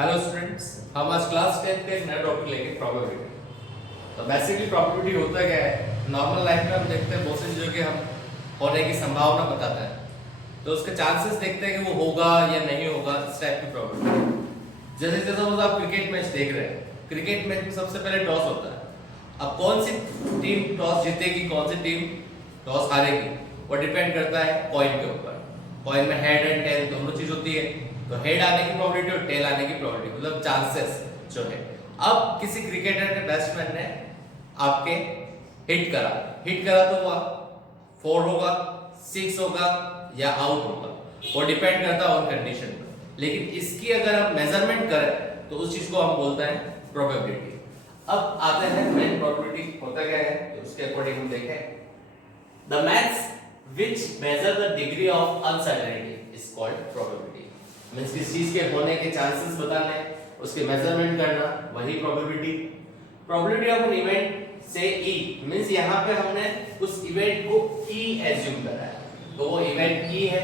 Hello students, हम आज class 10 का एक नया टॉपिक लेंगे प्रोबेबिलिटी। तो बेसिकली प्रोबेबिलिटी होता क्या है? नॉर्मल लाइफ में हम देखते हैं बहुत सी चीज़ों के हम होने की संभावना बताता है, तो उसके चांसेस देखते हैं कि वो होगा या नहीं होगा, इस टाइप की प्रोबेबिलिटी। जैसे जैसे आप क्रिकेट मैच देख रहे हैं, क्रिकेट मैच में सबसे पहले टॉस होता है। अब कौन सी टीम टॉस जीतेगी, कौन सी टीम टॉस हारेगी, वो डिपेंड करता है कॉइन के ऊपर। कॉइन में हेड एंड टेल दोनों चीज होती है, तो हेड आने की प्रोबेबिलिटी और टेल आने की प्रोबेबिलिटी, मतलब चांसेस जो है। अब किसी क्रिकेटर ने, बैट्समैन ने आपके हिट करा तो वो 4 होगा, 6 होगा या आउट होगा, वो डिपेंड करता है ऑन कंडीशन पर। लेकिन इसकी अगर हम मेजरमेंट करें तो उस चीज को हम बोलते हैं प्रोबेबिलिटी। अब आते हैं मेन प्रोबेबिलिटी होता क्या है, तो उसके अकॉर्डिंग हम देखें। The maths which measure the degree of uncertainty is called probability। Means किस चीज के होने के चांसेस बताने, उसके मेजरमेंट करना, वही probability. Probability of an event से ई मींस यहां पे हमने उस इवेंट को ई एज्यूम करा है, तो वो इवेंट ई है,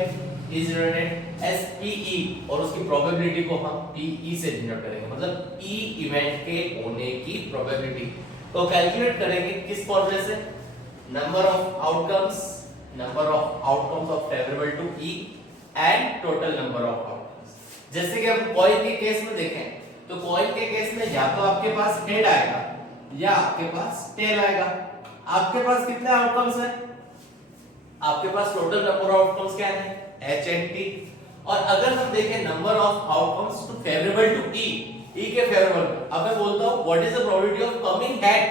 इज डिनोटेड एज पीई, और उसकी प्रोबेबिलिटी को हम पीई से डिनोट करेंगे, मतलब ई इवेंट के होने की प्रोबेबिलिटी को कैलकुलेट करेंगे किस फॉर्मूले से? Number of outcomes of favourable to E and total number of outcomes. जैसे कि हम कॉइन के केस में देखें, तो कॉइन के केस में या तो आपके पास हेड आएगा या आपके पास टेल आएगा। आपके पास कितने आउटकम्स हैं? आपके पास टोटल नंबर ऑफ आउटकम्स क्या है? H and T. और अगर हम देखें number of outcomes to favourable to E के फेवरेबल, अब मैं बोलता हूं what is the probability of coming head,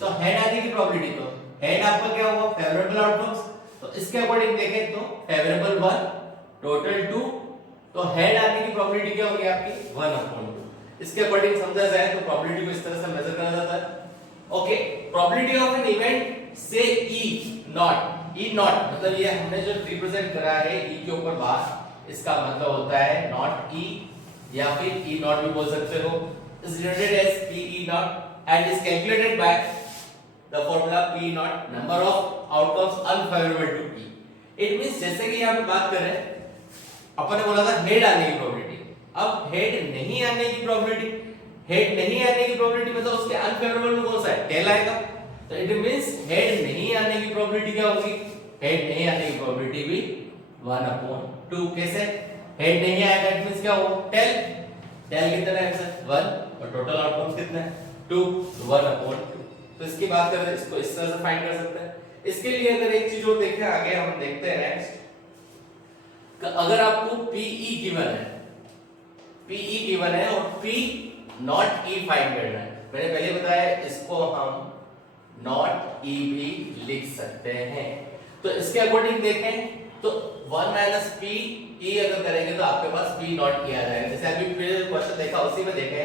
तो हेड आने की प्रोबेबिलिटी, तो हेड आपका क्या होगा? Favourable outcomes. तो इसके अकॉर्डिंग देखें तो फेवरेबल 1, टोटल 2, तो हेड आने की प्रोबेबिलिटी क्या होगी आपकी? 1/2। इसके अकॉर्डिंग समझा जाए तो प्रोबेबिलिटी को इस तरह से मेजर करा जाता है। Okay, probability of an event से ई नॉट मतलब ये हमने जो रिप्रेजेंट करा है ई के ऊपर बार, इसका मतलब होता है नॉट ई, या फिर ई नॉट भी बोल सकते हो, is denoted as P E not and is calculated by the formula p naught, number of outcomes unfavorable to p। it means जैसे कि यहां पे बात करें, अपन ने बोला था हेड आने की प्रोबेबिलिटी। अब हेड नहीं आने की प्रोबेबिलिटी मतलब उसके अनफेवरेबल में कौन सा है? टेल आएगा। तो इट मींस हेड नहीं आने की प्रोबेबिलिटी क्या होगी? हेड नहीं आने की प्रोबेबिलिटी भी 1/2। कैसे? हेड नहीं आएगा, इट मींस क्या होगा? टेल कितना है आंसर? 1, और टोटल आउटकम्स कितने हैं? 2, तो 1/2। तो इसकी बात करें तो इसको इस तरह से फाइंड कर सकते हैं। इसके लिए अगर एक चीज और देखें, आगे हम देखते हैं नेक्स्ट, अगर आपको PE गिवन है और P नॉट E फाइंड करना है। मैंने पहले बताया इसको हम नॉट E भी लिख सकते हैं। तो इसके अकॉर्डिंग देखें तो 1 - P E अगर करेंगे तो आपके पास P नॉट E आ जाएगा। जैसे अभी प्रीवियस क्वेश्चन देखा उसी में देखें,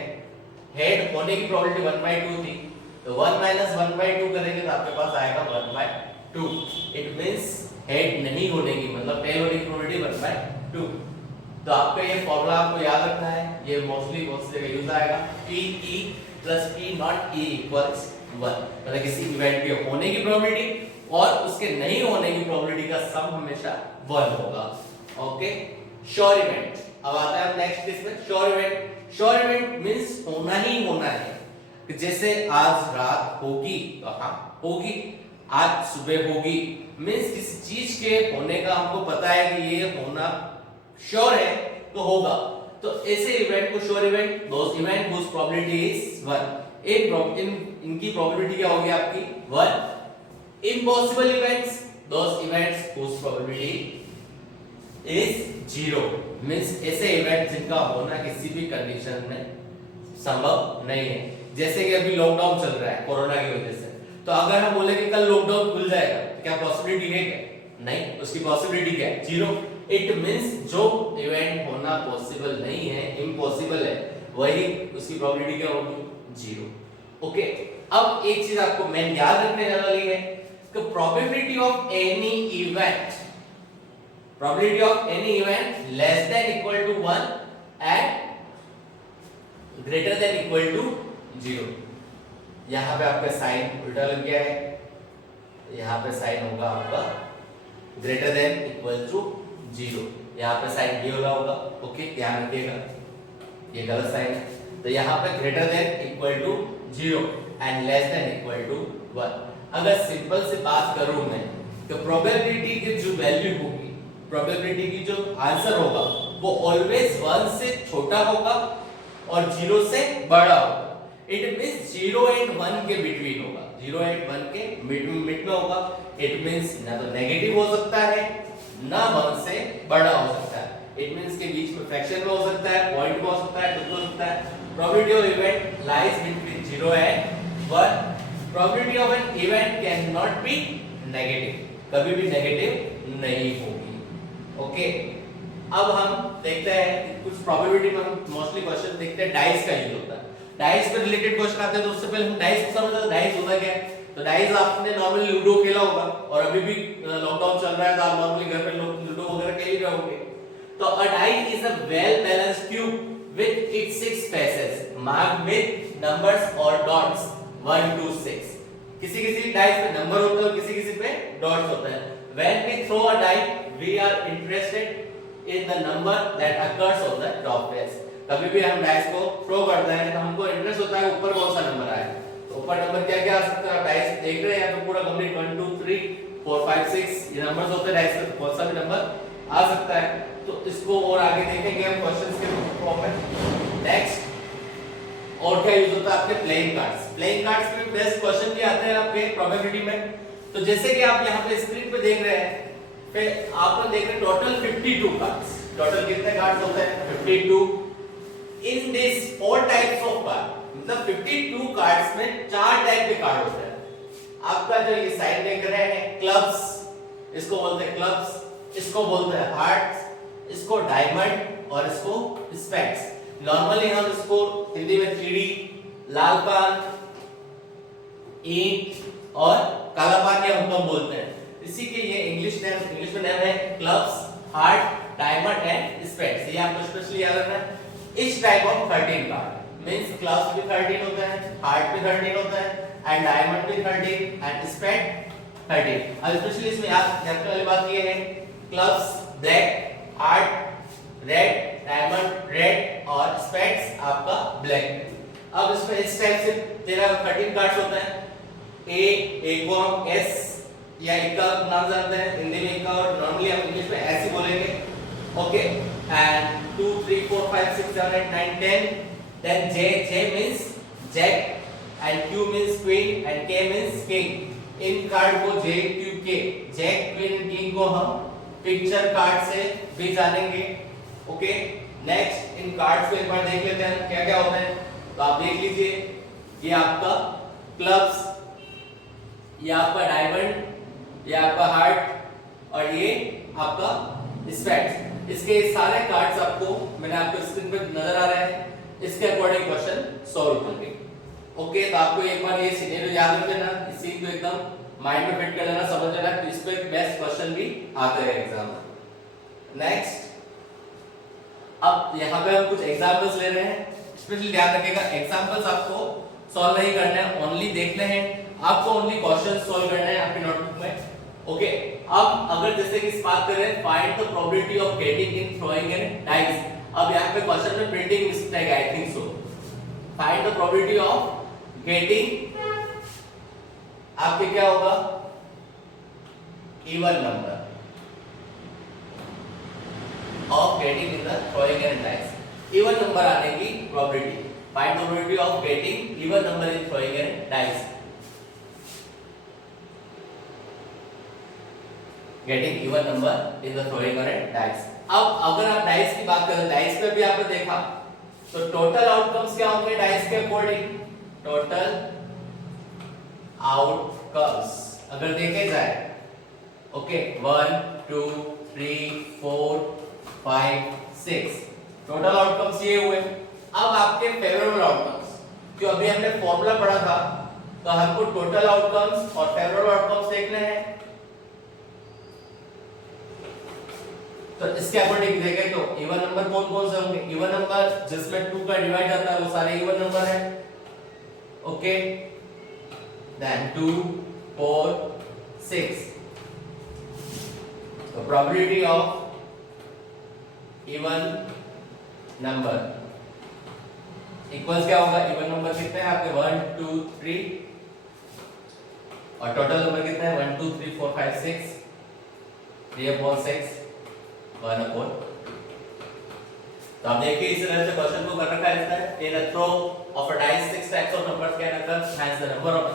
हेड होने की प्रोबेबिलिटी 1/2 थी, तो 1 - 1/2 करेंगे तो आपके पास आएगा 1/2। इट मींस हेड नहीं होने की मतलब टेल होने की प्रोबेबिलिटी 1/2। तो आपका ये फॉर्मूला आपको याद रखना है, ये मोस्टली बहुत जगह यूज आएगा। PE + P नॉट E = 1, मतलब किसी इवेंट के होने की प्रोबेबिलिटी और उसके नहीं होने की प्रोबेबिलिटी का सम हमेशा 1 होगा। Okay, sure event. अब आता है नेक्स्ट इसमें श्योर इवेंट मींस होना ही होना है। जैसे आज रात होगी तो हाँ होगी, आज सुबह होगी, मींस किसी चीज के होने का हमको पता है कि ये होना श्योर है तो होगा। तो ऐसे इवेंट को sure event, those event whose probability is 1। इनकी प्रोबेबिलिटी क्या होगी आपकी? 1। Impossible events, those events whose probability is 0। Means ऐसे इवेंट जिनका होना किसी भी कंडीशन में संभव नहीं है। जैसे कि अभी लॉकडाउन चल रहा है कोरोना की वजह से, तो अगर हम बोले कि कल लॉकडाउन खुल जाएगा, क्या पॉसिबिलिटी है क्या? नहीं, उसकी पॉसिबिलिटी क्या है? 0। इट मींस जो इवेंट होना पॉसिबल नहीं है, इम्पॉसिबल है, वही उसकी प्रोबेबिलिटी क्या होगी? 0। ओके, अब एक चीज आपको मैं याद रखने वाली है कि probability of any event less than equal to 1 and greater than equal to 0। यहां पे आपका साइन उल्टा लग गया है, यहां पे साइन होगा आपका ग्रेटर देन इक्वल टू 0, यहां पे साइन ये हो रहा होगा। ओके, ध्यान रखिएगा। ये गलत साइन है, तो यहाँ पे greater than equal to 0 and less than equal to 1। अगर सिंपल से बात करूं मैं तो प्रोबेबिलिटी की जो वैल्यू होगी, प्रोबेबिलिटी की जो आंसर होगा वो ऑलवेज 1 से छोटा होगा और 0 से बड़ा होगा। इट मींस 0 एंड 1 के बिटवीन होगा, 0 एंड 1 के मिड में होगा। इट मींस ना तो नेगेटिव हो सकता है ना 1 से बड़ा हो सकता है। इट मींस के बीच में फ्रैक्शन में हो सकता है, पॉइंट में हो सकता है, टू हो सकता है। Probability of event lies between 0 and 1। Probability of an event can not be negative, कभी भी नेगेटिव नहीं होगी। ओके, अब हम देखते हैं कुछ प्रोबेबिलिटी में हम मोस्टली क्वेश्चन देखते हैं डाइस का यूज होता है। डाइस पे रिलेटेड क्वेश्चन आते हैं तो उससे पहले हम डाइस को समझते हैं। डाइस होता क्या है? तो डाइस आपने नॉर्मली लूडो खेला होगा और अभी भी लॉकडाउन चल रहा है तो आप नॉर्मली घर पे लूडो वगैरह खेल ही रहे होंगे। तो a die is a well balanced cube with its 6 faces marked with numbers और डॉट्स 1 to 6। किसी डाइस पे नंबर होते हैं और किसी पे डॉट्स होते हैं। When we throw a die, we are interested in the number that occurs on the top face। कभी भी हम डाइस को थ्रो करते हैं तो हमको इंटरेस्ट होता है ऊपर कौन सा नंबर आए। तो ऊपर नंबर क्या क्या आ सकता है? डाइस देख रहे हैं तो पूरा कंप्लीट 1 2 3 4 5 6 ये नंबर्स होते हैं डाइस पे, कौन सा भी नंबर आ सकता है। तो इसको और आगे देखेंगे हम क्वेश्चंस के फॉर्म में। नेक्स्ट और क्या यूज होता है आपके प्लेइंग कार्ड्स। प्लेइंग कार्ड्स में बेस्ट क्वेश्चन भी आते हैं आपके प्रोबेबिलिटी में। तो जैसे कि आप यहाँ पे स्क्रीन पे देख रहे हैं, फिर आप देख रहे हैं टोटल 52 कार्ड्स। टोटल कितने कार्ड्स होते हैं? 52। In this 4 types of card, मतलब 52 कार्ड्स में 4 टाइप के कार्ड होते हैं। आपका जो ये साइड देख रहे हैं क्लब्स, इसको बोलते हैं क्लब्स, इसको बोलते हैं हार्ट्स, इसको डायमंड और इसको स्पेड्स। नॉर्मली हम इसको हिंदी में कीड़ी, लाल पान, ईंट और काला पान या हुक्म बोलते हैं। इसी के ये इंग्लिश में नेम है clubs, heart, diamond and spades. ये आपको स्पेशली याद रखना है। Etch type of 13 card means clubs भी 13 होते हैं, हार्ट भी 13 होता है एंड डायमंड भी 13 एंड स्पेड 13। अब स्पेशली इसमें याद रखने वाली बात ये है clubs black, heart red, diamond red और स्पेड्स आपका ब्लैक। अब इसमें इस टाइप से 13 कार्ड्स होते हैं। ए को हम एस या ए का नाम जानते हैं हिंदी में, का और नॉर्मली हम इंग्लिश में ऐसे बोलेंगे। Okay, and 2 3 4 5 6 7 8 9 10। Then J means jack and Q means queen and K means king. इन कार्ड को J Q K, jack queen king को हम पिक्चर कार्ड से भी जानेंगे। ओके, नेक्स्ट इन कार्ड्स को एक बार देख लेते हैं क्या क्या होते हैं। तो आप देख लीजिए, ये आपका क्लब्स, ये आपका डायमंड, ये आपका हार्ट और ये आपका स्पेड्स। इसके सारे कार्ड्स आपको मैंने आपको स्क्रीन पे नजर आ रहे हैं, इसके अकॉर्डिंग क्वेश्चन सॉल्व होंगे। ओके, तो आपको एक बार ये सिनेरियो याद रख लेना, इस सीन को एकदम माइंड में फिट कर लेना, समझ लेना, तो इस पे बेस्ट क्वेश्चन भी आते हैं एग्जाम में। नेक्स्ट, अब यहाँ पे हम कुछ एग्जांपल्स ले रहे हैं। स्पेशली ध्यान रखिएगा, एग्जांपल्स आपको सॉल्व नहीं करने हैं, ओनली देखने हैं। आपको ओनली क्वेश्चन सॉल्व करना है आपकी नोटबुक में। ओके, अब अगर जैसे कि इस बात करें find the probability of getting in throwing an dice. अब यहाँ पे क्वेश्चन में printing mistake I think so. Find the probability of getting, आपके क्या होगा? Even number of getting in the throwing an dice. Even number आने की प्रोबेबिलिटी। Find the probability of getting even number in throwing an dice. Getting even number in the throwing on dice. अब अगर आप dice की बात करें, dice पे भी आपने देखा तो टोटल आउटकम्स क्या होंगे डाइस के अकॉर्डिंग? टोटल आउटकम्स अगर देखे जाए, ओके, 1 2 3 4 5 6 टोटल आउटकम्स ये हुए। अब आपके फेवरेबल आउटकम्स, जो अभी हमने फॉर्मूला पढ़ा था, तो हमको टोटल आउटकम्स और फेवरेबल आउटकम्स देखने हैं। तो इसके अकॉर्डिंग देखें तो इवन नंबर कौन कौन से होंगे? इवन नंबर जिसमें 2 का डिवाइड आता है वो सारे इवन नंबर है। Okay, then 2 4 6। तो probability of even number equals क्या होगा, इवन नंबर कितने हैं आपके 1 2 3 और टोटल नंबर कितने हैं 1 2 3 4 5 6 3/6 1/। तो आप देखिए इस तरह से क्वेश्चन को कर रखा है इसमें, in a throw of a dice 6 types of numbers can occur, hence the number of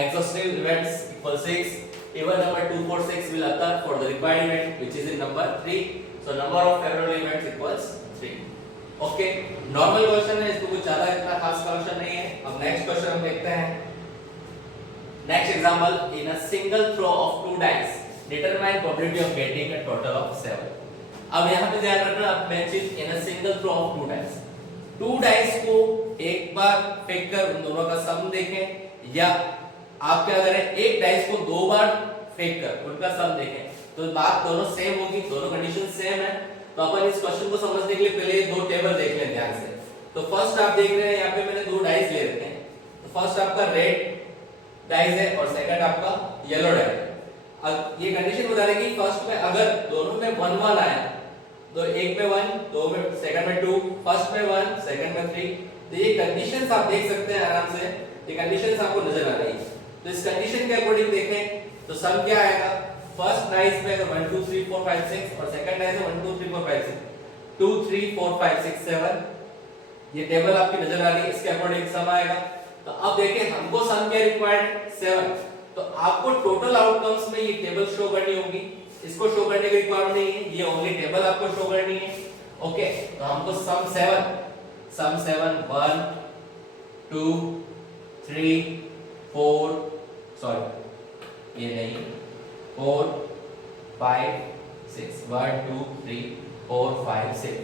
exhaustive events equal 6, even number 2 4 6 will occur for the required event which is in number 3, so number of favorable events equals 3। Okay, normal question है, इसको कुछ ज्यादा इतना खास question नहीं है। अब next question हम देखते हैं। Next example, in a single throw of 2 dice determine probability of getting a total of 7। अब यहां पे ध्यान रखना, अब मैं चीज in a single throw of 2 dice, 2 dice को एक बार फेंक कर उन दोनों का सम देखें, या आप क्या करें एक डाइस को 2 बार फेंक कर उनका सम देखें, तो बात दोनों सेम होगी, दोनों कंडीशन सेम है। तो अपन इस क्वेश्चन को समझने के लिए पहले दो टेबल देख लें ध्यान से। तो फर्स्ट आप देख रहे हैं यहाँ पे मैंने 2 डाइस ले रखे हैं, तो फर्स्ट आपका रेड डाइस है और सेकंड आपका येलो डाइस है। अब ये कंडीशन बता रही है कि फर्स्ट में अगर दोनों में 1 1 आया, तो एक में 1, दो में सेकंड में 2, फर्स्ट में 1 सेकंड में 3, तो ये कंडीशंस आप देख सकते हैं आराम से, ये कंडीशंस आपको नजर आ रही है। तो इस कंडीशन के अकॉर्डिंग देखें तो सम क्या आएगा, फर्स्ट डाइस में अगर 1 2 3 4 5 6 और सेकंड डाइस में 1 2 3 4 5 6 2 3 4 5 6 7, ये टेबल आपकी नजर आ रही है, इसके अकॉर्डिंग सम आएगा। तो अब देखिए हमको सम क्या रिक्वायर्ड 7, तो आपको टोटल आउटकम्स में ये टेबल शो करनी होगी, इसको शो करने की रिक्वायरमेंट नहीं है, ये ओनली टेबल आपको शो करनी है। ओके, तो हमको सम 7 1 2 3 4 सॉरी ये नहीं 4 5 6 1 2 3 4 5 6,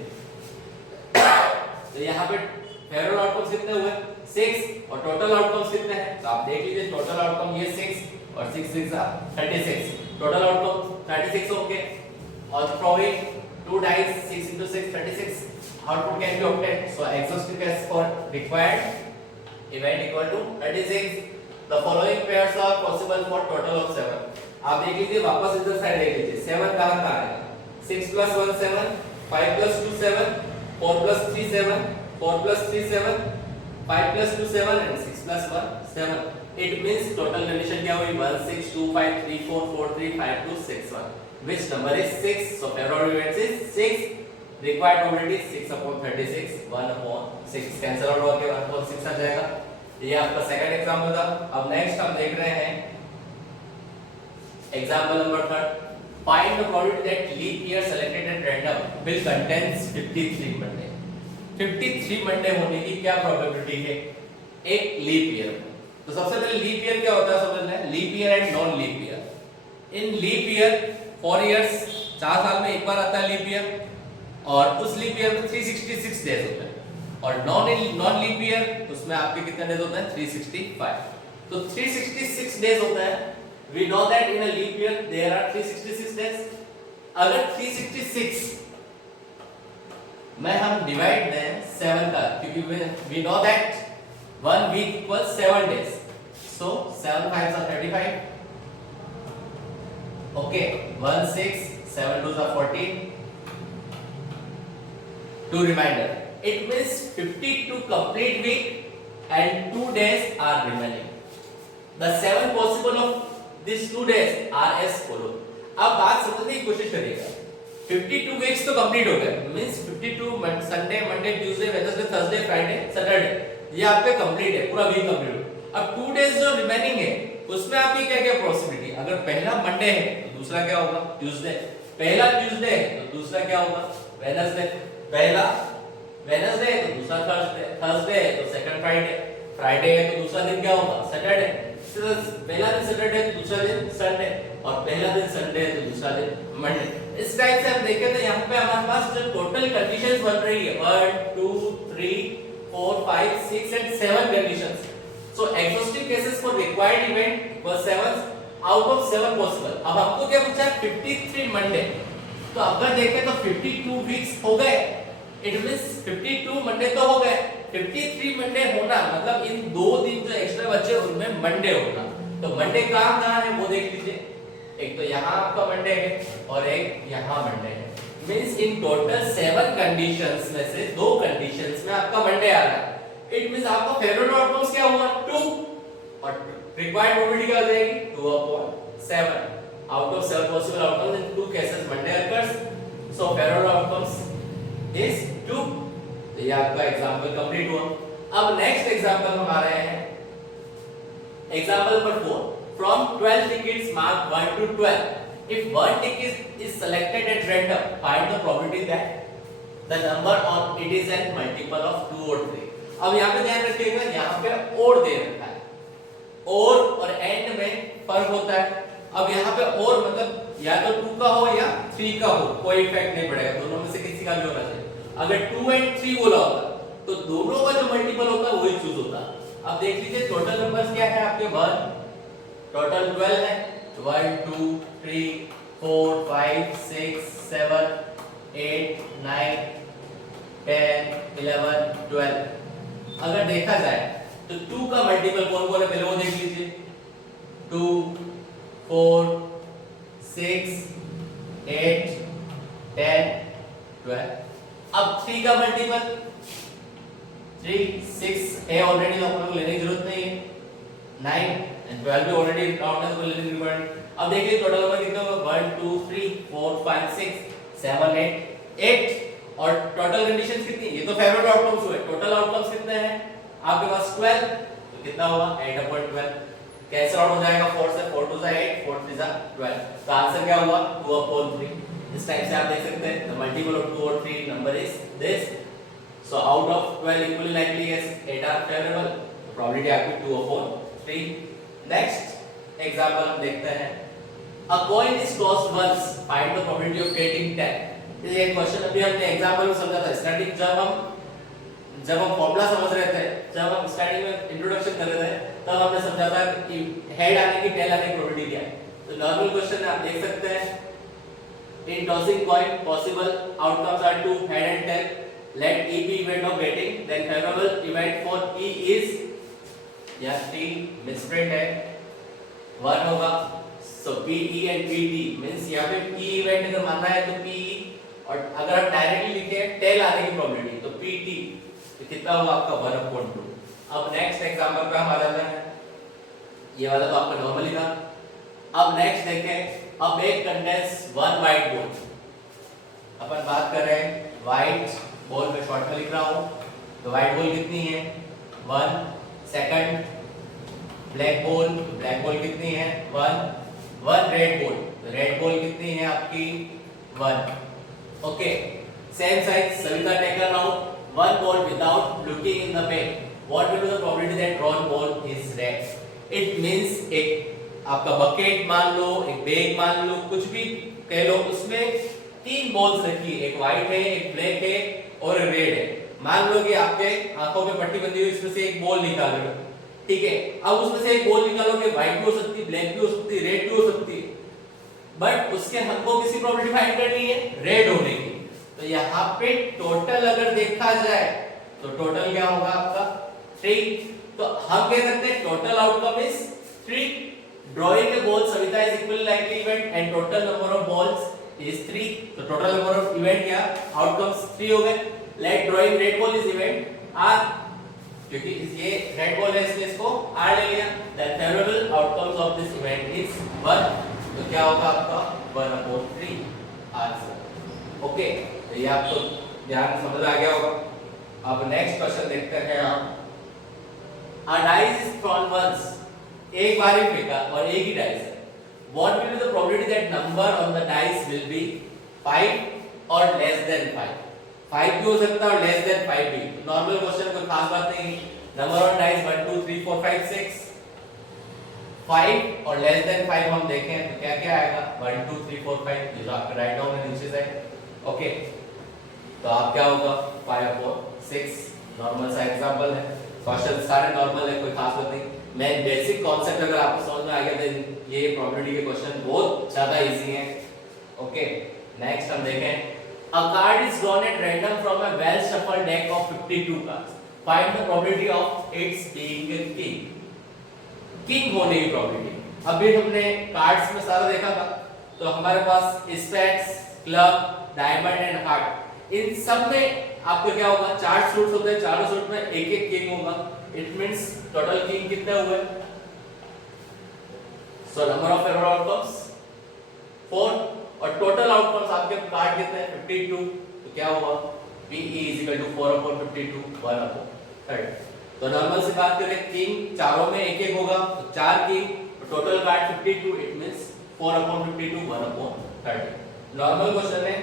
तो यहाँ पे फेवरेबल आउटकम्स कितने हुए 6 और टोटल आउटकम्स कितने हैं, तो आप देख लीजिए टोटल आउटकम ये 6 और 6 6 36, टोटल आउटकम 36 होंगे। और throwing 2 dice 6 into 6 36 output can be obtained, so exhaustive case for required event equal to 36। the following pairs are possible for total of 7। आप देख लीजिए वापस इधर साइड देख लीजिए 7 कहां कहां है, 6 plus 1 7, 5 plus 2 7, 4 plus 3 7, 4 plus 3 7, 5 plus 2 7 and 6 plus 1 7। it means total condition क्या हुई 1 6 2 5 3 4 4 3 5 2 6 1, which number is 6, so favorable event is 6, required probability 6/36 1/6, cancel out होकर 1/6 आ जाएगा। ये आपका सेकंड एग्जांपल था। अब नेक्स्ट हम देख रहे हैं example number 3, find the probability that leap year selected at random will contains 53 Monday. 53 Monday होने की क्या प्रोबेबिलिटी है एक लीप ईयर। तो सबसे पहले लीप ईयर क्या होता है समझना है, leap year and non leap year. In leap year 4 years 4 साल में एक बार आता है लीप ईयर, और उस लीप ईयर में 366 डेज होते हैं, और नॉन लीप ईयर उसमें आपके कितने डेज होते हैं 365। तो 366 डेज होता है। We know that in a leap year there are 366 days. अगर 366 में हम डिवाइड दें 7 का, क्योंकि we know that 1 week equals 7 days, so 7 5s are 35। okay, 1 6 7 2s are 14, 2 remainder, it means 52 complete week and 2 days are remaining। the 7 possible of these 2 days are as follow। अब बात समझने की कोशिश करिएगा, 52 वीक्स तो कंप्लीट हो गए, means 52 Sunday Monday Tuesday Wednesday Thursday Friday Saturday ये आपके कंप्लीट है, पूरा वीक कंप्लीट। अब 2 डेज जो रिमेनिंग है उसमें आपकी क्या क्या पॉसिबिलिटी, अगर पहला मंडे है तो दूसरा क्या होगा ट्यूसडे, पहला ट्यूसडे है तो दूसरा क्या होगा वेडनेसडे, पहला वेडनेसडे है तो दूसरा थर्सडे, थर्सडे है तो सेकंड फ्राइडे, फ्राइडे है तो दूसरा दिन क्या होगा सैटरडे, पहला दिन सैटरडे तो दूसरा दिन संडे, और पहला दिन संडे है तो दूसरा दिन मंडे। इस टाइप से हम देखें तो यहाँ पे हमारे पास जो टोटल कंडीशंस बन रही है 1 2 3 4 5 6 and 7 conditions, so exhaustive cases for required event was 7 out of 7 possible। अब आपको क्या पूछा है 53 मंडे, तो अगर देखें तो 52 वीक्स हो गए, इट मींस 52 मंडे तो हो गए, 53 मंडे होना मतलब इन 2 दिन जो एक्स्ट्रा बचे उनमें मंडे होना। तो मंडे कहां है वो देख लीजिए, एक तो यहाँ आपका मंडे है और एक यहाँ मंडे है, मींस इन टोटल 7 कंडीशंस में से 2 कंडीशंस में आपका मंडे आ रहा है। इट मींस आपका फेवरेट आउटकम्स क्या हुआ 2 और रिक्वायर्ड प्रोबेबिलिटी क्या हो जाएगी 2/7 out of 7 possible outcomes in 2 cases Monday occurs so favourite outcomes is 2। तो ये आपका एग्जांपल कंप्लीट हुआ। अब नेक्स्ट एग्जांपल हम आ रहे हैं example number 4 from 12 tickets marked 1 to 12 if one ticket is selected at random find the probability that the number on it is an multiple of 2 or 3। अब यहां पे ध्यान रखिएगा यहां पे और दे रखा है और एंड में फर्क होता है। अब यहां पे और मतलब या तो 2 का हो या 3 का हो कोई इफेक्ट नहीं पड़ेगा दोनों में से किसी का भी होना चाहिए। अगर 2 एंड 3 बोला होता तो दोनों का जो मल्टीपल होता है वही चूज होता। अब देख लीजिए टोटल नंबर्स क्या है आपके 1 टोटल 12 है 1 2 3 4 5 6 7 8 9 10 11 12। अगर देखा जाए तो 2 का मल्टीपल कौन कौन है पहले वो देख लीजिए 2 4 6 8 10 12। अब 3 का मल्टीपल 3 6 है ऑलरेडी तो अपन को लेने की जरूरत नहीं है 9 एंड 12 भी ऑलरेडी काउंट है तो लेने की जरूरत नहीं। अब देखिए टोटल नंबर कितने होगा 1 2 3 4 5 6 7 8 और टोटल कंडीशंस कितनी ये तो फेवरेट आउटकम्स हुए टोटल आउटकम्स कितने हैं आपके पास 12 तो कितना होगा 8/12 कैंसिल आउट हो जाएगा 4 से 4 2 8 4 3 12 तो आंसर क्या हुआ 2/3। इस टाइप से आप देख सकते हैं द मल्टीपल ऑफ 2 और 3 number is this so out of 12 equally likely yes 8 are favorable probability आपकी 2/3। नेक्स्ट एग्जांपल हम देखते हैं a coin is tossed once find the probability of getting 10। ये क्वेश्चन अभी हमने एग्जांपल में समझा था स्टार्टिंग जब हम फॉर्मूला समझ रहे थे जब हम स्टार्टिंग में इंट्रोडक्शन कर रहे थे तब हमने समझा था कि हेड आने की टेल आने की प्रोबेबिलिटी क्या है। तो नॉर्मल क्वेश्चन आप देख सकते हैं in tossing coin possible outcomes are 2 head and tail let E be event of getting then favorable event for E is या T misprint है 1 होगा so PE and PT means यहाँ पे P event अगर मानना है तो PE और अगर आप डायरेक्टली लिखे टेल आने की प्रोबेबिलिटी तो PT तो कितना होगा आपका 1/2। अब नेक्स्ट एग्जांपल पे हम आ जाते हैं ये वाला तो आपका नॉर्मल ही था। अब नेक्स्ट देखें अब एक कंटेंस 1 वाइट बोल अपन बात कर रहे हैं वाइट बॉल में शॉर्ट में लिख रहा हूं तो व्हाइट बॉल कितनी है 1 सेकंड ब्लैक बॉल कितनी है 1 रेड बॉल कितनी है आपकी 1 ओके सेम साइज सविता taken out 1 ball without looking in the pen what will be the probability that drawn ball is red. It means एक आपका बकेट मान लो एक बैग मान लो कुछ भी कह लो उसमें 3 बॉल्स रखी एक व्हाइट है एक ब्लैक है और रेड है। मान लो कि आपके आंखों पे पट्टी बंधी हुई इसमें से एक बॉल निकाल रहे हो ठीक है। अब उसमें से एक बॉल निकालोगे व्हाइट भी हो सकती है ब्लैक भी हो सकती है रेड भी हो सकती है बट उसके हमको किसी प्रोबेबिलिटी फाइंड करनी है रेड होने की। तो यहाँ पे टोटल अगर देखा जाए तो टोटल क्या होगा आपका 3। तो हम कह सकते हैं total outcome is 3 drawing a ball सविता is equal likely event and total number of balls is 3 तो टोटल नंबर ऑफ इवेंट या आउटकम्स 3 हो गए। Let drawing red ball is event r क्योंकि ये रेड बॉल है इसलिए इसको r ले लिया that favourable outcomes of this event is 1 तो क्या होगा आपका 1/3 आंसर। ओके तो ये आपको ध्यान समझ आ गया होगा। अब नेक्स्ट क्वेश्चन देखते हैं हम a dice is thrown once एक बार ही फेंका और एक ही डाइस है what will be the probability that number on the dice will be 5 or less than 5। 5 भी हो सकता है और less than 5 भी। नॉर्मल क्वेश्चन कोई खास बात नहीं नंबर ऑन डाइस 1 2 3 4 5 6 5 और less than 5 हम देखें तो क्या क्या आएगा 1 2 3 4 5 ये तो आपका राइट डाउन है नीचे से ओके तो आप क्या होगा 5/6 नॉर्मल सा एग्जांपल है क्वेश्चन सारे नॉर्मल है कोई खास बात नहीं। मैं बेसिक कॉन्सेप्ट अगर आपको समझ में आ गया तो ये प्रोबेबिलिटी के क्वेश्चन बहुत ज्यादा इजी हैं। ओके नेक्स्ट हम देखें a card is drawn at random from a well shuffled deck of 52 cards find the probability of its being a king होने की प्रोबेबिलिटी। अभी हमने कार्ड्स में सारा देखा था तो हमारे पास spades club diamond and heart इन सब में आपका क्या होगा, 4 सूट्स होते हैं, चारों सूट में एक एक किंग होगा, इट मींस टोटल किंग कितने हुए, so number of favourite outcomes 4 और टोटल आउटकम्स आपके कार्ड कितने हैं 52, तो क्या हुआ PE = 4/52 1/3। तो नॉर्मल से बात करें किंग चारों में एक एक होगा, तो 4 king, total card 52, it means 4/52 1/30। Normal question है।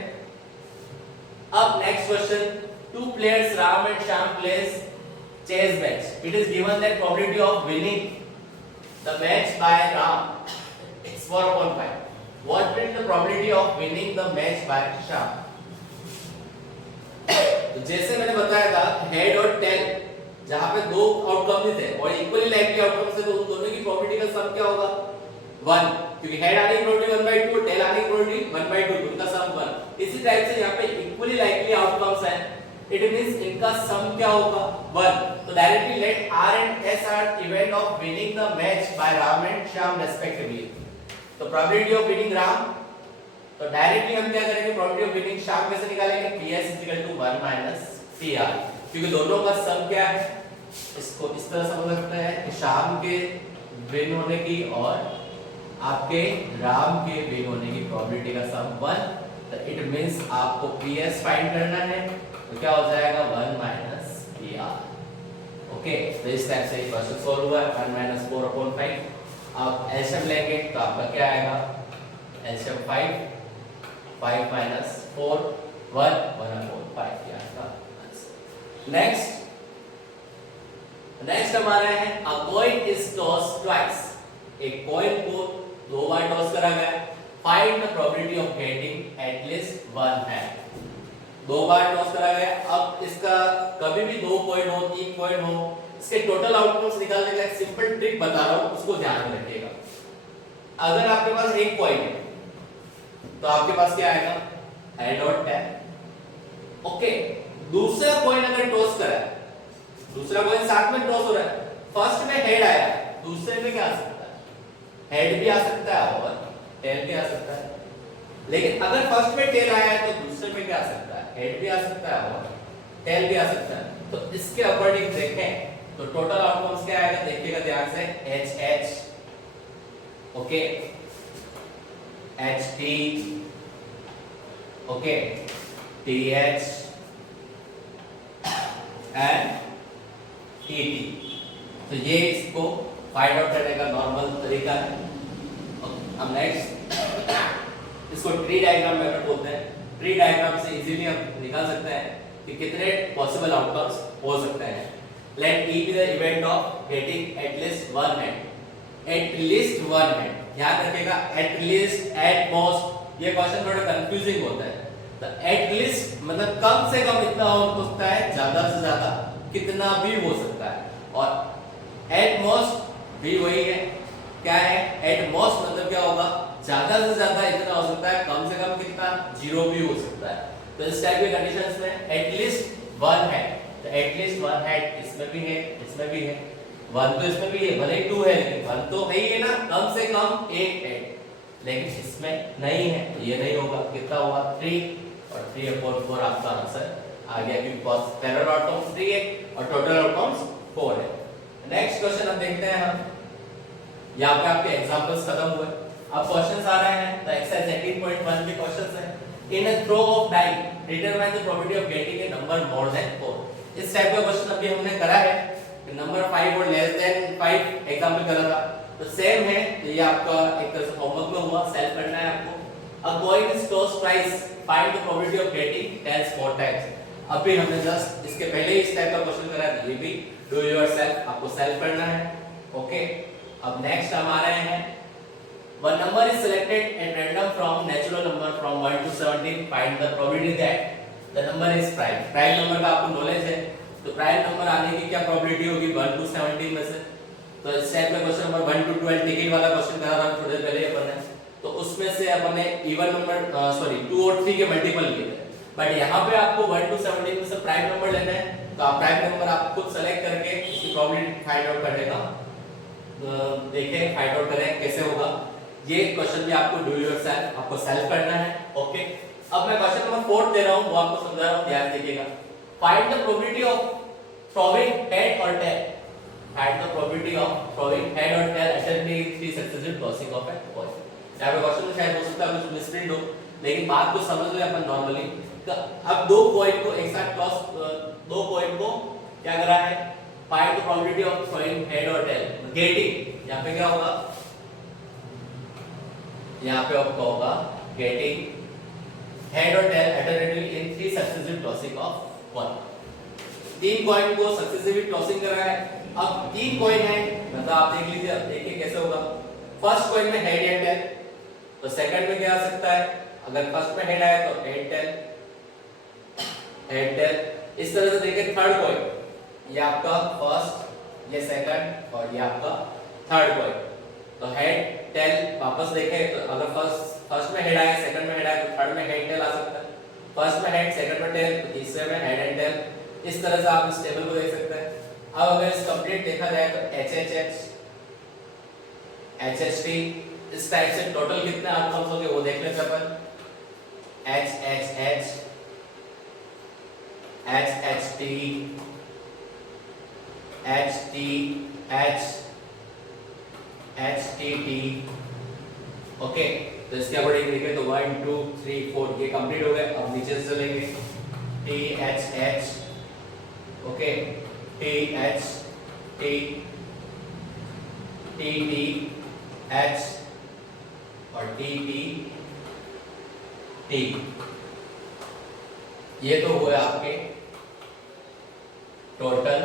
अब next question, 2 players Ram and Shyam plays chess match. It is given that probability of winning the match by Ram is 4/5. What will the probability of winning the match by Shyam? तो जैसे मैंने बताया था head और tell, जहां पे दो outcome थे और इक्वली लाइकली आउटकम से, तो उन दोनों की प्रोबेबिलिटी का सम क्या होगा 1, क्योंकि हेड आने की प्रोबेबिलिटी 1/2 और टेल आने की प्रोबेबिलिटी 1/2, उनका सम 1। इसी टाइप से यहाँ पे इक्वली लाइकली आउटकम्स हैं, इट मींस इनका सम क्या होगा 1। तो directly let R and S are event of winning the match by Ram and Shyam respectively। तो प्रोबेबिलिटी ऑफ विनिंग राम, तो डायरेक्टली हम क्या करेंगे, प्रोबेबिलिटी ऑफ विनिंग श्याम कैसे निकालेंगे, PS = 1 - TR, क्योंकि दोनों का सम क्या है, इसको इस तरह समझ सकते हैं कि श्याम के विन होने की और आपके राम के विन होने की प्रोबेबिलिटी का सम 1। तो इट मींस आपको PS फाइंड करना है, तो क्या हो जाएगा 1 - TR। ओके, तो इस टाइप से क्वेश्चन सॉल्व हुआ है 1 - 4/5। आप एलसीएम लेंगे तो आपका क्या आएगा, एलसीएम 5 - 4 1/5 ये आएगा आंसर। नेक्स्ट हमारा है अ कॉइन इज टॉस्ड ट्वाइस। एक कॉइन को 2 बार टॉस करा गया, find the probability of getting at least 1 hand. 2 bar toss करा गया, अब इसका कभी भी 2 कॉइन हो 3 कॉइन हो, इसके टोटल आउटकम्स निकालने का एक सिंपल ट्रिक बता रहा हूं, उसको ध्यान में रखिएगा। अगर आपके पास एक कॉइन है तो आपके पास क्या आएगा, हेड और टेल। ओके, दूसरा कॉइन अगर टॉस करा है, दूसरा कॉइन साथ में टॉस हो रहा है, फर्स्ट में हेड आया, दूसरे में क्या आ सकता है, हेड भी आ सकता है और टेल भी आ सकता है। लेकिन अगर फर्स्ट में टेल आया है तो दूसरे में क्या आ सकता है, हेड भी आ सकता है और टेल भी आ सकता है। तो इसके अकॉर्डिंग देखें तो टोटल आउटकम्स क्या आएगा, देखिएगा ध्यान से, HH, okay, HT, okay, TH and TT। तो ये इसको फाइंड आउट करने का नॉर्मल तरीका है। अब नेक्स्ट इसको ट्री डायग्राम मेथड बोलते हैं। ट्री डायग्राम से इजीली हम निकाल सकते हैं कि कितने पॉसिबल आउटकम्स हो सकते हैं। Let E be the event of getting at least 1 hand, at least 1 hand, याद रखिएगा at least, at most, ये क्वेश्चन थोड़ा कंफ्यूजिंग होता है। तो at least मतलब कम से कम इतना हो सकता है, ज्यादा से ज्यादा कितना भी हो सकता है, और at most भी वही है, क्या है at most मतलब क्या होगा, ज्यादा से ज्यादा इतना हो सकता है, कम से कम कितना 0 भी हो सकता है। तो इस टाइप के कंडीशंस में at least 1 है, तो एटलीस्ट 1 हेड इसमें भी है, इसमें भी है, 1 तो इसमें भी है, भले ही 2 है लेकिन 1 तो है ही है ना, कम से कम 1 हेड, लेकिन इसमें नहीं है, ये नहीं होगा। कितना हुआ 3 और 3/4 आपका आंसर आ गया, क्योंकि पैरेलल आउटकम्स 3 है और टोटल आउटकम्स 4 है। नेक्स्ट क्वेश्चन अब देखते हैं हम, यहाँ पे आपके एग्जांपल्स खत्म हुए, अब क्वेश्चंस आ रहे हैं। तो एक्सरसाइज 18.1 के क्वेश्चंस हैं। In a throw of die determine the probability of getting a number more than 4। इस टाइप का क्वेश्चन अभी हमने करा है, नंबर 5 और लेस देन 5 एग्जांपल करा था, तो सेम है, ये आपका एक तरह से होमवर्क में हुआ, सेल्फ करना है आपको। A coin is tossed twice, find the probability of getting tails 4 times. अभी हमने जस्ट इसके पहले ही इस टाइप का क्वेश्चन करा था, ये भी डू योरसेल्फ, आपको सेल्फ करना है। ओके, अब नेक्स्ट हम आ रहे हैं, one number is selected at random from natural number from 1 to 17, find the probability that the number is prime। Prime number का आपको नॉलेज है, तो प्राइम नंबर आने की क्या प्रोबेबिलिटी होगी 1 to 17 में से। तो इस टाइप का क्वेश्चन नंबर 1 to 12 टिकट वाला क्वेश्चन करा था थोड़ी देर पहले अपन ने, तो उसमें से अपन ने इवन नंबर 2 और 3 के मल्टीपल लिए थे, बट यहाँ पे आपको 1 to 17 में से प्राइम नंबर लेना है, तो आप प्राइम नंबर आप खुद सेलेक्ट करके उसकी प्रोबेबिलिटी फाइंड आउट करने का देखें, फाइंड आउट करें कैसे होगा। ये क्वेश्चन भी आपको डू योरसेल्फ, आपको सेल्फ करना है। ओके, अब मैं क्वेश्चन नंबर 4 दे रहा हूँ, वो आपको समझा रहा हूँ, ध्यान दीजिएगा। Find the probability of throwing head or tail. Find the probability of throwing head or tail alternately in three successive tossing of a coin. यहाँ पे क्वेश्चन में शायद हो सकता है कुछ मिसप्रिंट हो, लेकिन बात को समझ लो अपन नॉर्मली। अब दो कॉइन को एक साथ टॉस, दो कॉइन को क्या करा है, find the probability of throwing head और टेल, गेटिंग। यहाँ पे क्या होगा, यहाँ पे आपका होगा गेटिंग हेड और tail alternatively in three successive tossing of one. तीन कॉइन को सक्सेसिवली टॉसिंग कर रहा है। अब तीन कॉइन है, मतलब आप देख लीजिए, अब देखिए कैसे होगा। फर्स्ट कॉइन में हेड या टेल, तो सेकंड में क्या आ सकता है, अगर फर्स्ट में हेड आया तो हेड टेल, हेड टेल। इस तरह से देखिए थर्ड कॉइन, ये आपका फर्स्ट, ये सेकंड और ये आपका थर्ड कॉइन। तो हेड टेल वापस देखें तो अगर फर्स्ट में हेड आया, सेकंड में हेड आया तो थर्ड में हेड टेल आ सकता है। फर्स्ट में हेड, सेकंड में टेल, तो तीसरे में हेड एंड टेल। इस तरह से आप इस टेबल को देख सकते हैं। अब अगर इस कंप्लीट देखा जाए तो HHH, HHT, इस टाइप से टोटल कितने आउटकम्स होंगे वो देख लेते हैं अपन। HHH, HHT, HTH, HTT। Okay, तो इसके अकॉर्डिंग देखें तो 1 2 3 4 ये कंप्लीट हो गए। अब नीचे से चलेंगे THH, okay, TH, T, TT, H और TT, T। ये तो हुए आपके टोटल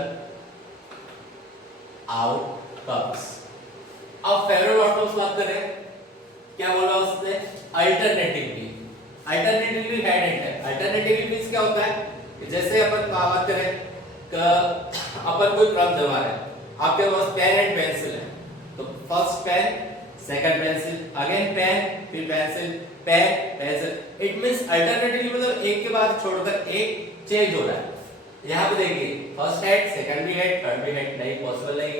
आउटकम्स। अब फेवरेट आउटकम्स बात करें, क्या बोला उसने, alternatively, alternatively head and tail. Alternatively means क्या होता है, जैसे अपन बात करें अपन कोई क्रम जमा रहे हैं, आपके पास पेन एंड पेंसिल है, तो first pen, second pencil, again pen, फिर pencil, pen, pencil. It means alternatively मतलब एक के बाद छोड़कर एक चेंज हो रहा है। यहाँ पे देखिए फर्स्ट हेड, सेकंड भी हेड, थर्ड भी हेड, नहीं पॉसिबल नहीं।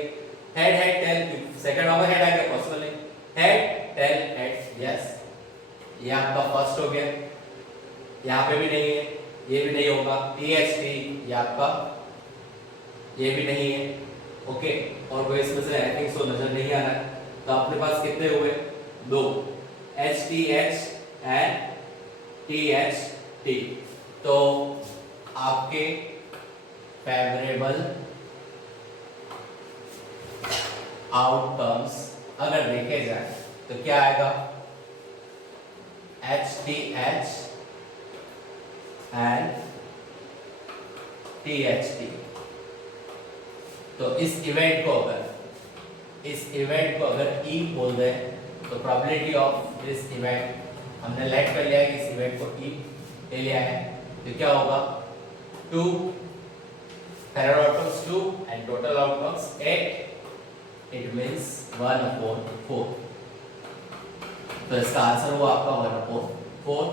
हेड हेड टेल, सेकंड वाला हेड आ गया, पॉसिबल नहीं। हेड टेल हेड, यस, ये आपका फर्स्ट हो गया। यहाँ पे भी नहीं है, ये भी नहीं होगा। THT, ये आपका ये भी नहीं है, ओके। और कोई इसमें से आई थिंक सो नजर नहीं आ रहा है, तो अपने पास कितने हुए, दो, HTH एंड THT। तो आपके फेवरेबल आउटकम्स अगर देखे जाए तो क्या आएगा, HTH एंड THT। तो इस इवेंट को अगर E बोल दें तो प्रोबेबिलिटी ऑफ दिस इवेंट, हमने लेट कर लिया है कि इस इवेंट को E ले लिया है, तो क्या होगा, 2 favourite outcomes 2 and total outcomes 8, it means 1/4। तो इसका आंसर हुआ आपका 1/4।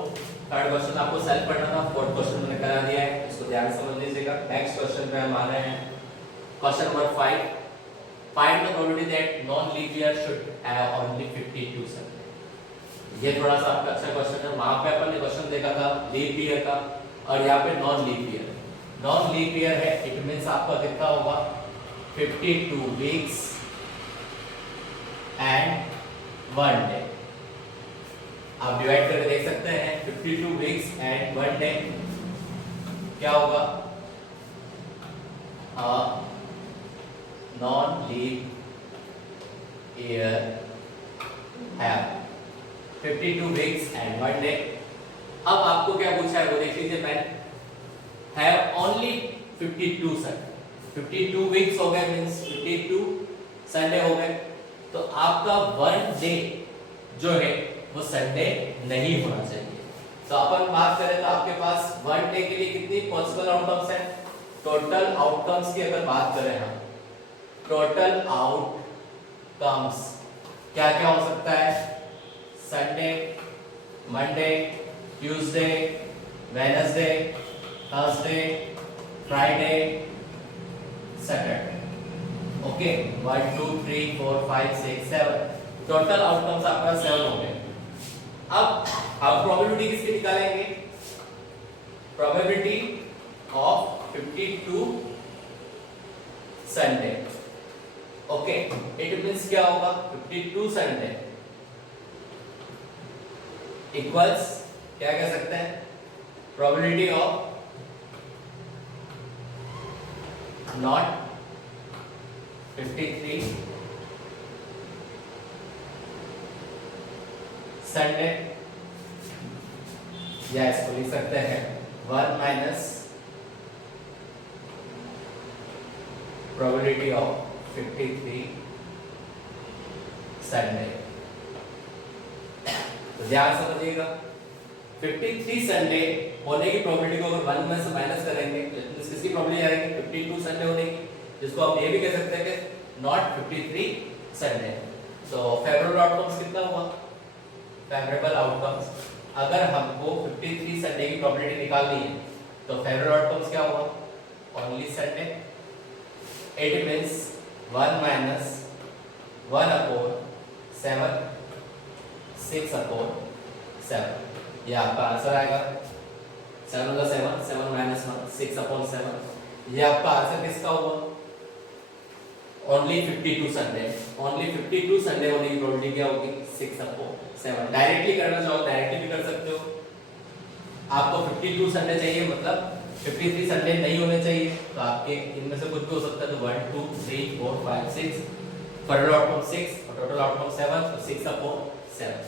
थर्ड क्वेश्चन आपको सेल्फ पढ़ना था, फोर्थ क्वेश्चन मैंने करा दिया है, इसको ध्यान से समझ लीजिएगा। नेक्स्ट क्वेश्चन पे हम आ रहे हैं, question number 5। Find the probability that non leap year should have only 52 Sunday. ये थोड़ा सा आपका अच्छा क्वेश्चन है। वहां पे अपन ने क्वेश्चन देखा था लीप ईयर का, और यहाँ पे non leap year. Non leap year है, इट मींस आपका कितना होगा, 52 वीक्स एंड 1 डे। आप डिवाइड करके देख सकते हैं, 52 वीक्स एंड 1 डे क्या होगा, non leap year have 52 weeks and 1 day. अब आपको क्या पूछा है वो देख लीजिए पहले। हैव ओनली 52 संडे, 52 वीक्स हो गए मींस 52 संडे हो गए, तो आपका 1 डे जो है वो संडे नहीं होना चाहिए। तो अपन बात करें तो आपके पास 1 डे के लिए कितनी पॉसिबल आउटकम्स हैं, टोटल आउटकम्स की अगर बात करें हम, टोटल आउटकम्स क्या क्या हो सकता है, Sunday, Monday, Tuesday, Wednesday, Thursday, Friday, Saturday. Okay, 1 2 3 4 5 6 7, total outcomes आपका 7 हो गए। अब प्रोबेबिलिटी किसकी निकालेंगे, probability of 52 Sunday. Okay, it means क्या होगा, 52 संडे इक्वल्स क्या कह सकते हैं, प्रोबेबिलिटी ऑफ नॉट 53 संडे, या इसको लिख सकते हैं 1 माइनस प्रोबेबिलिटी ऑफ 53 संडे। तो ध्यान समझिएगा, 53 संडे होने की प्रोबेबिलिटी को अगर 1 में से माइनस करेंगे तो किसकी प्रोबेबिलिटी आएगी, 52 संडे होने की, जिसको आप ये भी कह सकते हैं कि नॉट 53 संडे। तो फेवरेबल आउटकम्स कितना हुआ, फेवरेबल आउटकम्स, अगर हमको 53 संडे की प्रोबेबिलिटी निकालनी है तो फेवरेबल आउटकम्स क्या हुआ, only Sunday. It means 1 minus 1 upon 7, 6 upon 7, ये आपका आंसर आएगा। 7 का 7, 7 माइनस 1, 6 अपॉन 7, ये आपका आंसर किसका हुआ, ओनली 52 संडे। ओनली 52 संडे होने की प्रोबेबिलिटी क्या होगी, 6 अपॉन 7। डायरेक्टली करना चाहो डायरेक्टली भी कर सकते हो, आपको 52 संडे चाहिए मतलब 53 संडे नहीं होने चाहिए, तो आपके इनमें से कुछ भी हो सकता है, तो 1 2 3 4 5 6, फेवरेबल आउटकम 6 और टोटल आउटकम 7, तो 6 अपॉन 7।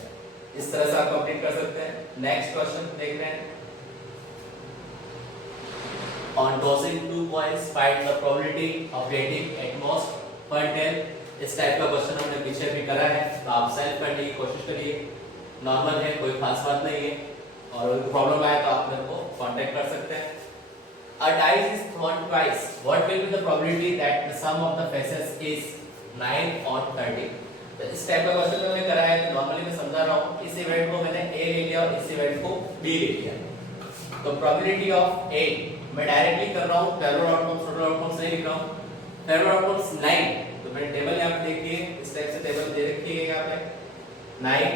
इस तरह से आप कंप्लीट कर सकते हैं। नेक्स्ट क्वेश्चन देख रहे हैं, on tossing 2 coins find the probability of getting at most per tail। इस टाइप का क्वेश्चन हमने पीछे भी करा है, तो आप सेल्फ करने की कोशिश करिए, नॉर्मल है, कोई खास बात नहीं है, और कोई प्रॉब्लम आए तो आप मेरे को कांटेक्ट कर सकते हैं। A dice is thrown twice. What will be the probability that the sum of the faces is 9 or 30? तो इस टाइप का क्वेश्चन मैंने कराया है, तो नॉर्मली मैं समझा रहा हूँ, इस इवेंट को मैंने A ले लिया और इस इवेंट को B ले लिया, तो प्रोबेबिलिटी ऑफ A मैं डायरेक्टली कर रहा हूँ, फेवरेबल आउटकम्स टोटल आउटकम्स नहीं लिख रहा हूँ। फेवरेबल आउटकम्स 9, तो मैंने टेबल यहाँ पे देखिए, इस टाइप से टेबल दे रखी है यहाँ पे 9,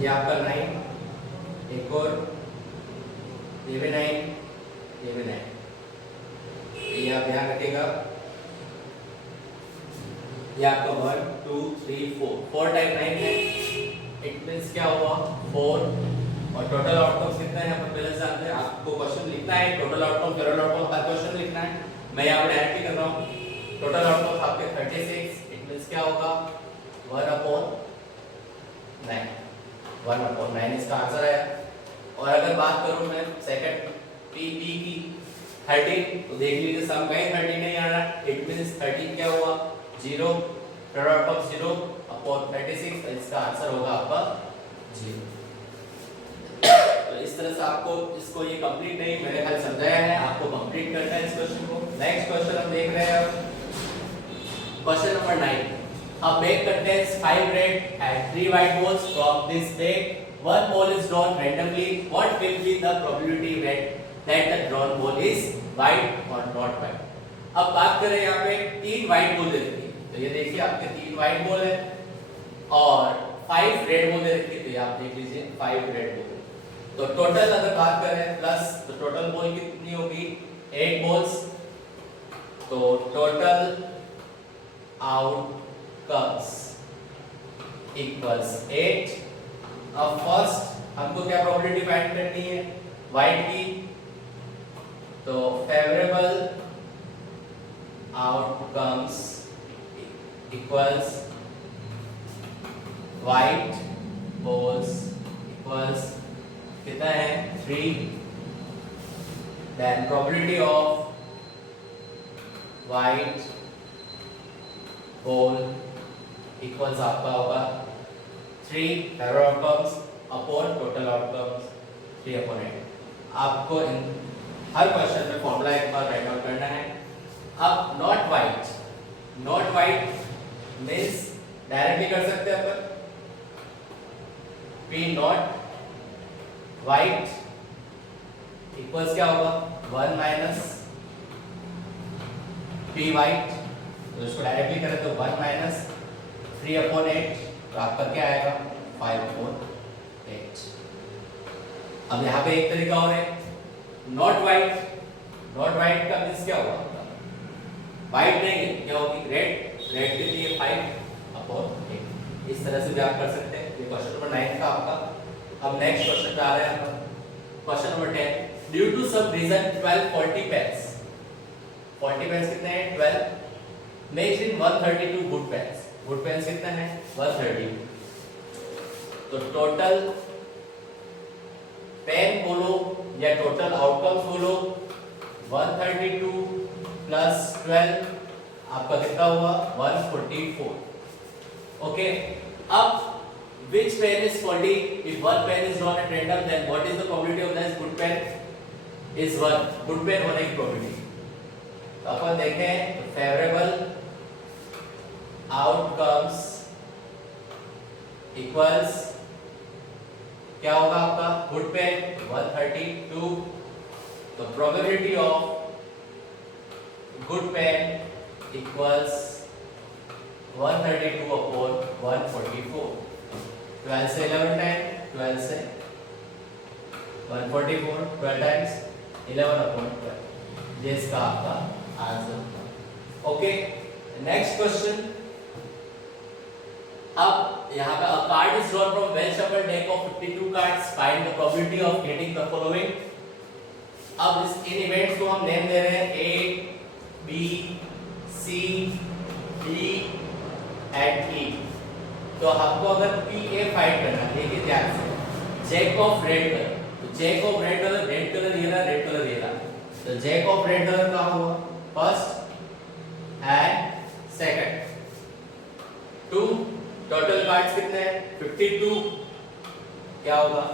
ये आपका 9, एक और ये भी 9, ये भी 9, ये आप ध्यान रखिएगा, ये आपका 1 2 3 4 टाइप 9 है। इट मींस क्या हुआ, 4, और टोटल आउटकम्स कितना है अपन पहले से जानते हैं, आपको क्वेश्चन लिखना है, टोटल आउटकम फेवरेबल आउटकम हर क्वेश्चन लिखना है, मैं यहाँ पे डायरेक्टली कर रहा हूँ। टोटल आउटकम आपके 36, इट मींस क्या होगा, 1 अपॉन 9, 1 अपॉन 9 इसका आंसर है। और अगर बात करूं मैं सेकंड पी की 13, तो देख लीजिए सम कहीं 13 नहीं आ रहा, इट मींस 13 क्या हुआ, 0, प्रोडक्ट ऑफ 0 अपॉन 36, तो इसका आंसर होगा आपका 0। तो इस तरह से आपको इसको ये कंप्लीट नहीं, मैंने खाली समझाया है, आपको कंप्लीट करना है इस क्वेश्चन को। नेक्स्ट क्वेश्चन हम देख रहे हैं, question number 9। A bag contains 5 red and 3 white balls. From this bag, one ball is drawn randomly. What will be the probability that the drawn ball is white or not white? अब बात करें यहाँ पे 3 white ball दे रखी है, तो ये देखिए आपके 3 white ball है और 5 red ball दे रखी है, तो ये आप देख लीजिए 5 red ball। तो टोटल अगर बात करें प्लस, तो टोटल बॉल कितनी होगी, 8 balls, तो टोटल outcomes equals 8। अब फर्स्ट हमको क्या प्रोबेबिलिटी फाइंड करनी है, वाइट की, तो favourable outcomes equals white balls equals कितना है, 3, then probability of white ball equals आपका होगा 3 favourable outcomes upon total outcomes 3 upon 8। आपको इन हर क्वेश्चन में फॉर्मूला एक बार राइट आउट करना है। अब नॉट वाइट मींस डायरेक्टली कर सकते हैं अपन, P नॉट वाइट इक्वल्स क्या होगा, 1 माइनस P वाइट, तो इसको डायरेक्टली करें तो 1 माइनस 3 अपॉन 8, तो आपका क्या आएगा, 5 अपॉन 8। अब यहाँ पे एक तरीका और है, नॉट वाइट। नॉट वाइट का मीन्स क्या होगा, वाइट नहीं है, क्या होगी, रेड। रेड के लिए 5/8। इस तरह से भी आप कर सकते हैं। ये क्वेश्चन नंबर 9 का आपका। अब नेक्स्ट क्वेश्चन पे आ रहे हैं हम। Question number 10, due to some reason 12 40 pens, 40 pens कितने हैं, 12, makes in 132 good pens. Good pens कितने हैं, 130। तो टोटल पेन बोलो या टोटल आउटकम्स बोलो, 132 प्लस 12 आपका कितना हुआ, 144। ओके, अब which pen is faulty? If one pen is not at random, then what is the probability of this good pen is 1? good pen होने की probability। तो अपन देखें, favorable outcomes equals क्या होगा आपका, good pen 132, तो probability of good pen equals 132 upon 144। 12 से 11 time, 12 से 144, 12 टाइम्स 11 अपॉन 12, ये इसका आपका आंसर। Okay, next question. अब यहाँ पे a card is drawn from well shuffled deck of 52 cards, find the probability of getting the following। अब इन इवेंट्स को हम नेम दे रहे हैं A, B, C, D and E। तो हमको अगर पी ए फाइंड करना है, देखिए ध्यान से, जैक ऑफ रेड कलर, तो jack of red colour, red colour ये रहा, रेड कलर ये रहा, तो जैक ऑफ रेड कलर कहाँ हुआ, first and second. 2 total cards कितने हैं, 52, क्या होगा।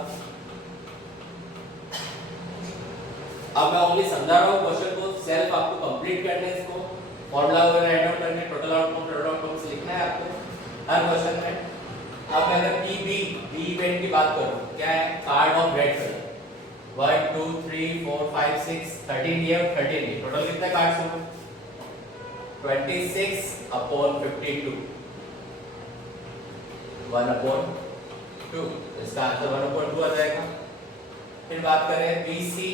अब मैं ओनली समझा रहा हूँ क्वेश्चन को, सेल्फ आपको कंप्लीट करना है, इसको फॉर्मूला वगैरह ऐड आउट करके टोटल आउटकम से लिखना है आपको हर क्वेश्चन में। अब मैं अगर बी इवेंट की बात करूं, क्या है, कार्ड ऑफ रेड कलर, 1 2 3 4 5 6 13 ये 13 ये, टोटल कितने कार्ड्स होंगे, 26 अपॉन 52, 1/2, इसका आंसर 1/2 आ जाएगा। फिर बात करें B C,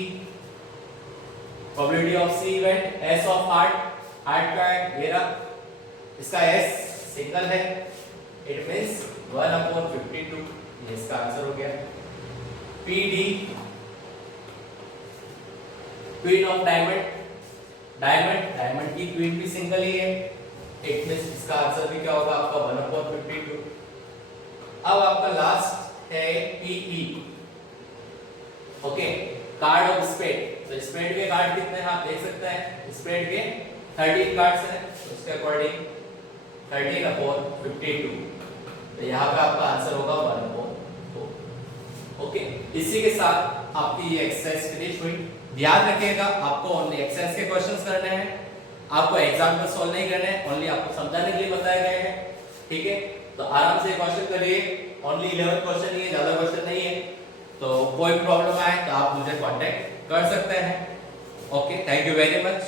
probability of C event, ace of heart, heart का है ये रहा, इसका एस सिंगल है, इट मींस 1/52, ये इसका आंसर हो गया। P D, queen of diamond, diamond की क्वीन भी सिंगल ही है, इट मींस इसका आंसर भी क्या होगा आपका 1/52। अब आपका लास्ट है P E, okay, card of spade, तो स्पेड के कार्ड कितने हैं आप देख सकते हैं, स्पेड के 13 कार्ड्स हैं, तो उसके अकॉर्डिंग 13/52, तो यहाँ पे आपका आंसर होगा 1/4। ओके, इसी के साथ आपकी ये एक्सरसाइज फिनिश हुई। ध्यान रखिएगा, आपको ओनली एक्सरसाइज के क्वेश्चंस करने हैं, आपको एग्जाम में सॉल्व नहीं करने हैं, ओनली आपको समझाने के लिए बताए गए हैं, ठीक है। तो आराम से क्वेश्चन करिए, ओनली 11 क्वेश्चन ही है, ज्यादा क्वेश्चन नहीं है। तो कोई प्रॉब्लम आए तो आप मुझे कांटेक्ट कर सकते हैं। Okay, thank you very much.